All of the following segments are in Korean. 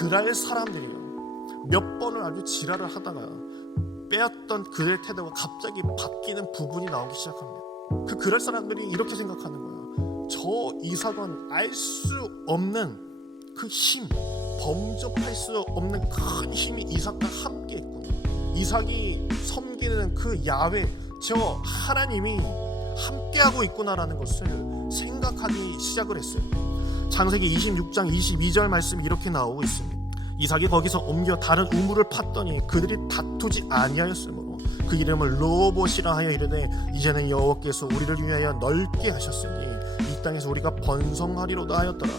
그랄 사람들이요 몇 번을 아주 지랄을 하다가 빼앗던 그의 태도가 갑자기 바뀌는 부분이 나오기 시작합니다. 그 그랄 사람들이 이렇게 생각하는 거예요. 저 이삭은 알수 없는 그 힘, 범접할 수 없는 큰 힘이 이삭과 함께 있구나. 이삭이 섬기는 그 야훼, 저 하나님이 함께하고 있구나라는 것을 생각하기 시작을 했어요. 창세기 26장 22절 말씀이 이렇게 나오고 있습니다. 이삭이 거기서 옮겨 다른 우물을 팠더니 그들이 다투지 아니하였으므로 그 이름을 로봇이라 하여 이르되 이제는 여호와께서 우리를 위하여 넓게 하셨으니 이 땅에서 우리가 번성하리로다 하였더라.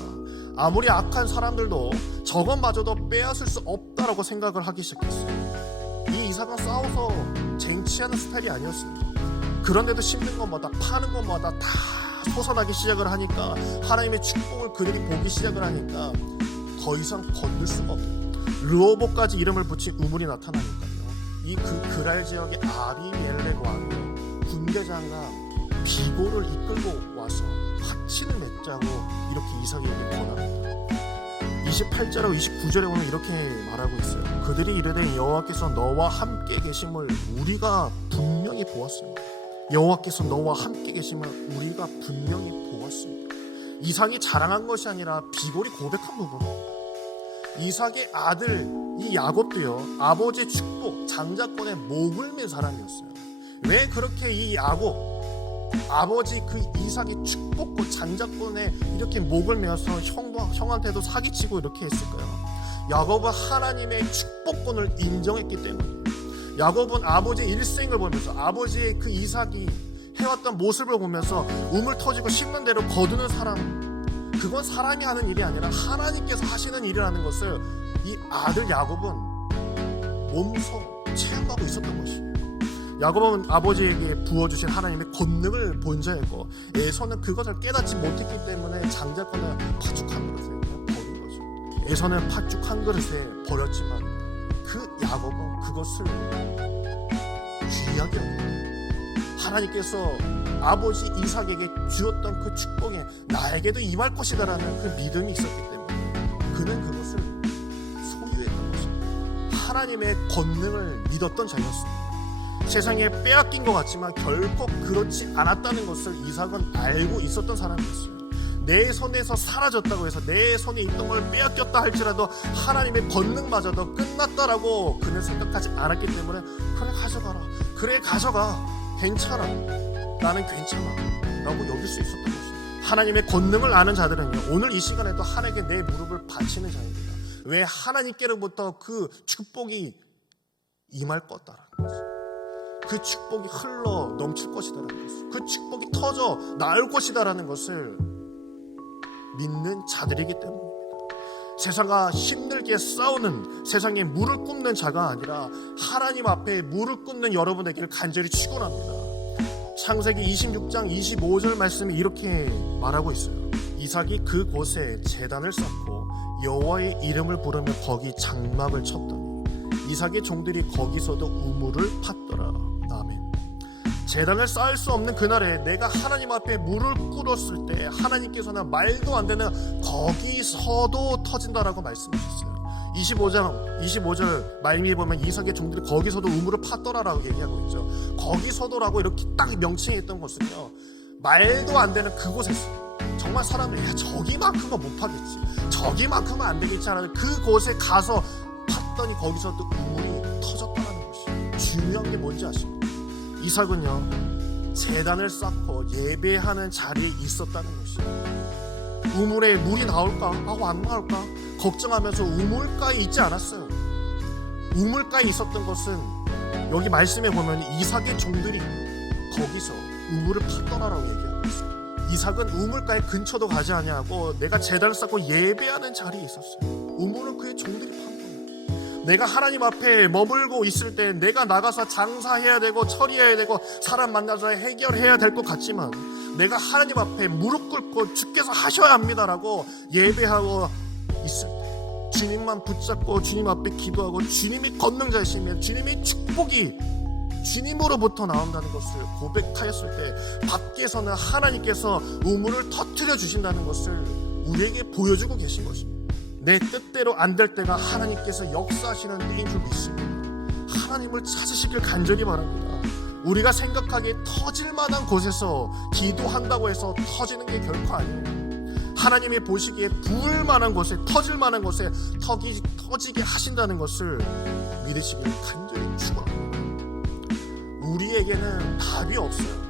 아무리 악한 사람들도 저것마저도 빼앗을 수 없다라고 생각을 하기 시작했어요. 이 이삭은 싸워서 쟁취하는 스타일이 아니었습니다. 그런데도 심는 것마다 파는 것마다 다 솟아나기 시작을 하니까 하나님의 축복을 그들이 보기 시작을 하니까 더 이상 건들 수가 없어요. 르호보까지 이름을 붙인 우물이 나타나니까요. 이 그 그랄 지역의 아리멜렉 왕이 군대장과 비고를 이끌고 와서 확친을 맺자고 이렇게 이삭에게 권합니다. 28절하고 29절에 보면 이렇게 말하고 있어요. 그들이 이르되 여호와께서 너와 함께 계심을 우리가 분명히 보았습니다. 여호와께서 너와 함께 계심을 우리가 분명히 보았습니다. 이삭이 자랑한 것이 아니라 비골이 고백한 부분입니다. 이삭의 아들 이 야곱도요 아버지의 축복 장자권의 목을 맨 사람이었어요. 왜 그렇게 이 야곱 아버지 그 이삭의 축복과 장자권에 이렇게 목을 메어서 형, 형한테도 사기치고 이렇게 했을까요? 야곱은 하나님의 축복권을 인정했기 때문이에요. 야곱은 아버지의 일생을 보면서 아버지의 그 이삭이 해왔던 모습을 보면서 우물 터지고 심는 대로 거두는 사람 그건 사람이 하는 일이 아니라 하나님께서 하시는 일이라는 것을 이 아들 야곱은 몸소 체험하고 있었던 것입니다. 야곱은 아버지에게 부어주신 하나님의 권능을 본 자였고 에서는 그것을 깨닫지 못했기 때문에 장자권을 파죽한 그릇에 버린 거죠. 에서는 파죽한 그릇에 버렸지만 그 야곱은 그것을 귀하게 여깁니다. 하나님께서 아버지 이삭에게 주었던 그 축복에 나에게도 임할 것이다라는 그 믿음이 있었기 때문에 그는 그것을 소유했던 것입니다. 하나님의 권능을 믿었던 자였습니다. 세상에 빼앗긴 것 같지만 결코 그렇지 않았다는 것을 이삭은 알고 있었던 사람이었어요. 내 손에서 사라졌다고 해서 내 손에 있던 걸 빼앗겼다 할지라도 하나님의 권능마저도 끝났다라고 그는 생각하지 않았기 때문에 그래 가져가라. 그래 가져가. 괜찮아. 나는 괜찮아. 라고 여길 수 있었던 것입니다. 하나님의 권능을 아는 자들은요, 오늘 이 시간에도 하나님께 내 무릎을 바치는 자입니다. 왜 하나님께로부터 그 축복이 임할 거다라는 것입니다. 그 축복이 흘러 넘칠 것이다라는 것을 그 축복이 터져 나올 것이다라는 것을 믿는 자들이기 때문입니다. 세상과 힘들게 싸우는 세상에 물을 굽는 자가 아니라 하나님 앞에 물을 굽는 여러분에게를 간절히 축원합니다. 창세기 26장 25절 말씀이 이렇게 말하고 있어요. 이삭이 그곳에 제단을 쌓고 여호와의 이름을 부르며 거기 장막을 쳤더니 이삭의 종들이 거기서도 우물을 팠더라. 아멘. 재단을 쌓을 수 없는 그날에 내가 하나님 앞에 물을 꿇었을 때 하나님께서는 말도 안 되는 거기서도 터진다라고 말씀하셨어요. 25장 25절 말미에 보면 이삭의 종들이 거기서도 우물을 팠더라라고 얘기하고 있죠. 거기서도라고 이렇게 딱 명칭했던 것은요. 말도 안 되는 그곳에서 정말 사람들이 야 저기만큼은 못 파겠지. 저기만큼은 안 되겠지 하는 그곳에 가서 팠더니 거기서도 우물이 터졌다는 것이 중요한 게 뭔지 아십니까? 이삭은요 재단을 쌓고 예배하는 자리에 있었다는 것이에요. 우물에 물이 나올까 하고 안 나올까 걱정하면서 우물가에 있지 않았어요. 우물가에 있었던 것은 여기 말씀에 보면 이삭의 종들이 거기서 우물을 팠더라라고 얘기하고 있어요. 이삭은 우물가에 근처도 가지 아니하고 내가 재단을 쌓고 예배하는 자리에 있었어요. 우물은 그의 종들이. 내가 하나님 앞에 머물고 있을 때 내가 나가서 장사해야 되고 처리해야 되고 사람 만나서 해결해야 될 것 같지만 내가 하나님 앞에 무릎 꿇고 주께서 하셔야 합니다라고 예배하고 있을 때 주님만 붙잡고 주님 앞에 기도하고 주님이 권능자이시면 주님의 축복이 주님으로부터 나온다는 것을 고백하였을 때 밖에서는 하나님께서 우물을 터뜨려 주신다는 것을 우리에게 보여주고 계신 것입니다. 내 뜻대로 안 될 때가 하나님께서 역사하시는 때인 줄 믿습니다. 하나님을 찾으시길 간절히 바랍니다. 우리가 생각하기에 터질 만한 곳에서 기도한다고 해서 터지는 게 결코 아니에요. 하나님이 보시기에 부을 만한 곳에 터질 만한 곳에 터기, 터지게 하신다는 것을 믿으시기를 간절히 축원합니다. 우리에게는 답이 없어요.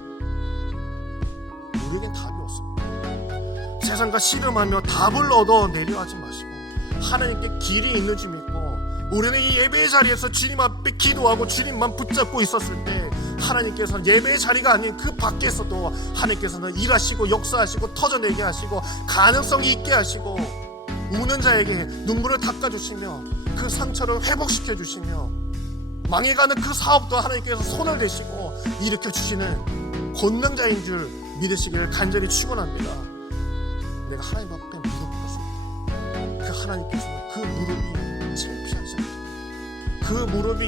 우리에겐 답이 없습니다. 세상과 씨름하며 답을 얻어 내려 하지 마시고 하나님께 길이 있는 줄 믿고 우리는 이 예배의 자리에서 주님 앞에 기도하고 주님만 붙잡고 있었을 때 하나님께서 예배의 자리가 아닌 그 밖에서도 하나님께서는 일하시고 역사하시고 터져내게 하시고 가능성이 있게 하시고 우는 자에게 눈물을 닦아주시며 그 상처를 회복시켜 주시며 망해가는 그 사업도 하나님께서 손을 대시고 일으켜 주시는 권능자인 줄 믿으시기를 간절히 축원합니다. 내가 하나님 앞에 하나님께서는 그 무릎이 창피하지 않도록 그 무릎이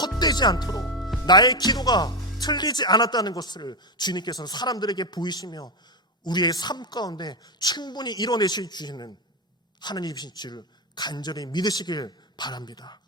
헛되지 않도록 나의 기도가 틀리지 않았다는 것을 주님께서는 사람들에게 보이시며 우리의 삶 가운데 충분히 이뤄내실 주시는 하나님이신 줄 간절히 믿으시길 바랍니다.